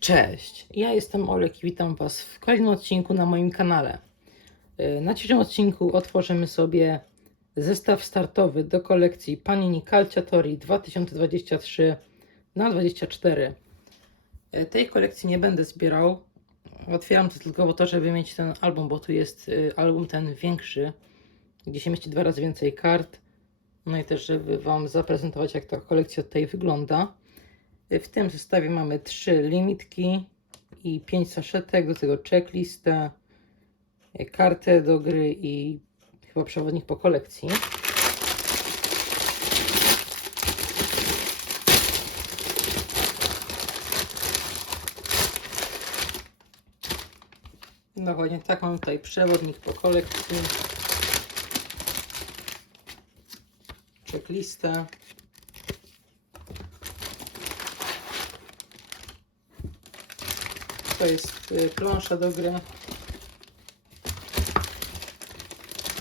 Cześć, ja jestem Olek i witam Was w kolejnym odcinku na moim kanale. Yy, Na dzisiejszym odcinku otworzymy sobie zestaw startowy do kolekcji Panini Calciatori 2023 na 24. Yy, Tej kolekcji nie będę zbierał. Otwieram to tylko po to, żeby mieć ten album, bo tu jest yy, album ten większy, gdzie się mieści dwa razy więcej kart. No i też, żeby Wam zaprezentować, jak ta kolekcja tutaj wygląda. W tym zestawie mamy trzy limitki i pięć saszetek, do tego checklistę, kartę do gry i chyba przewodnik po kolekcji. Dokładnie tak, mam tutaj przewodnik po kolekcji. Checklistę. To jest y, plansza do gry.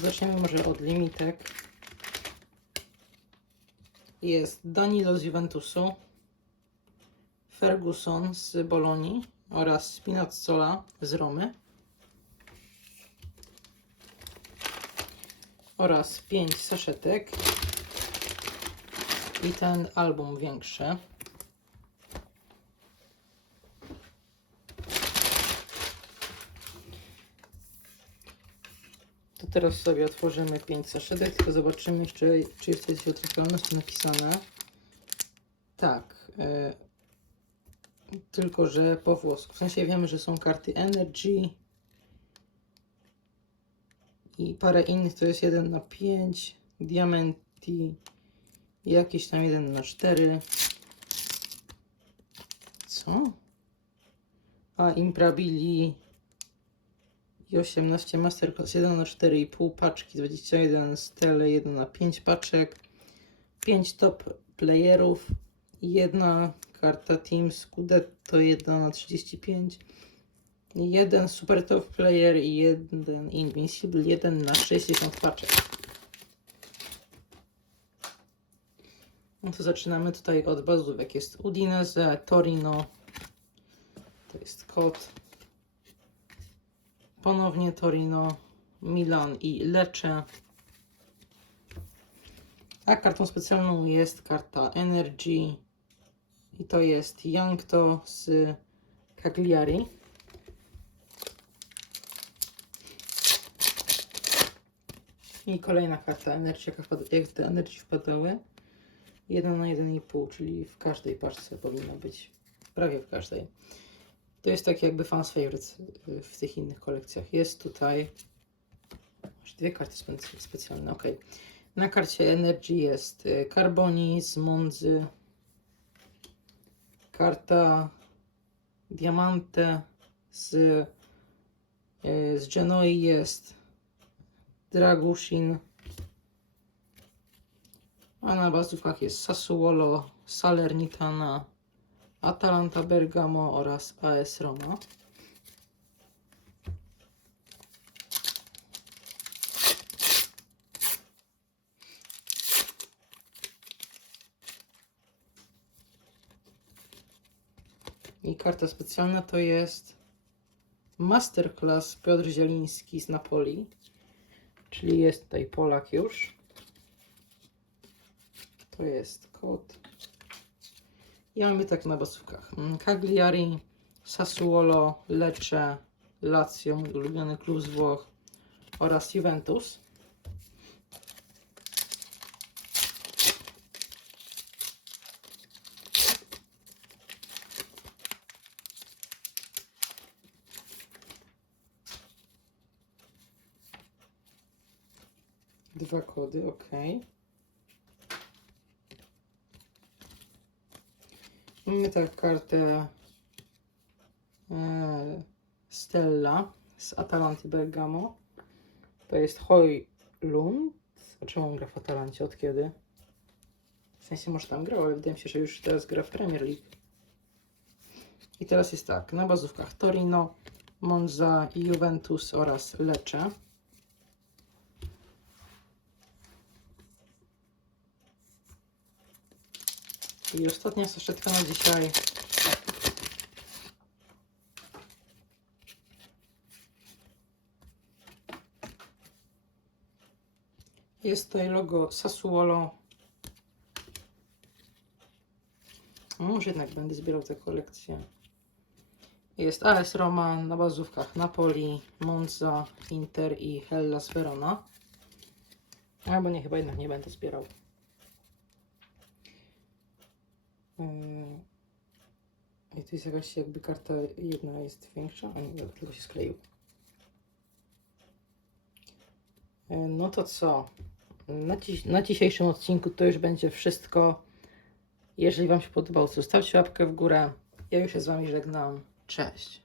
Zaczniemy może od limitek. Jest Danilo z Juventusu, Ferguson z Bolonii oraz Spinazzola z Romy. Oraz 5 saszetek. I ten album większy. Teraz sobie otworzymy 5 saszetek, tylko zobaczymy jeszcze, czy jest tutaj wytrwalności napisane. Tak. e, tylko, że po włosku. W sensie wiemy, że są karty Energy i parę innych, to jest 1 na 5, Diamanti, jakiś tam 1 na 4. Co? A Imprabili i 18 Masterclass 1 na 4,5 paczki, 21 Stele 1 na 5 paczek, 5 top playerów, jedna karta Team Scudetto 1 na 35, jeden super top player i jeden Invincible 1 na 60 paczek. No to zaczynamy tutaj od bazówek. Jest Udinese, Torino, to jest kod. Ponownie Torino, Milan i Lecce. A kartą specjalną jest karta Energy. I to jest Youngto z Cagliari. I kolejna karta Energy, jaka wpad- jak te Energy wpadały. 1 na 1,5, czyli w każdej paczce powinno być. Prawie w każdej. To jest taki jakby fans favorites y, w tych innych kolekcjach. Jest tutaj dwie karty spe- specjalne, ok. Na karcie Energy jest y, Carboni z Monzy, karta Diamante z, y, z Genoi jest Dragushin, a na bazówkach jest Sassuolo, Salernitana, Atalanta Bergamo oraz AS Roma. I karta specjalna to jest Masterclass Piotr Zieliński z Napoli. Czyli jest tutaj Polak już. To jest kod. I mamy tak na basówkach. Mm, Cagliari, Sassuolo, Lecce, Lazio, mój ulubiony klub z Włoch oraz Juventus. Dwa kody, ok. Mamy tak kartę e, Stella z Atalanty Bergamo. To jest Hojlund. A czemu on gra w Atalancie? Od kiedy? W sensie może tam grał, ale wydaje mi się, że już teraz gra w Premier League. I teraz jest tak, na bazówkach Torino, Monza, Juventus oraz Lecce. I ostatnia saszetka na dzisiaj. Jest tutaj logo Sassuolo. Może jednak będę zbierał tę kolekcję. Jest AS Roma na bazówkach Napoli, Monza, Inter i Hellas Verona. Albo nie, chyba jednak nie będę zbierał. I tu jest jakaś jakby karta, jedna jest większa, a nie, tylko się skleił. Yy, No to co? Na, dziś, na dzisiejszym odcinku to już będzie wszystko. Jeżeli Wam się podobało, to zostawcie łapkę w górę. Ja już się z Wami żegnam. Cześć.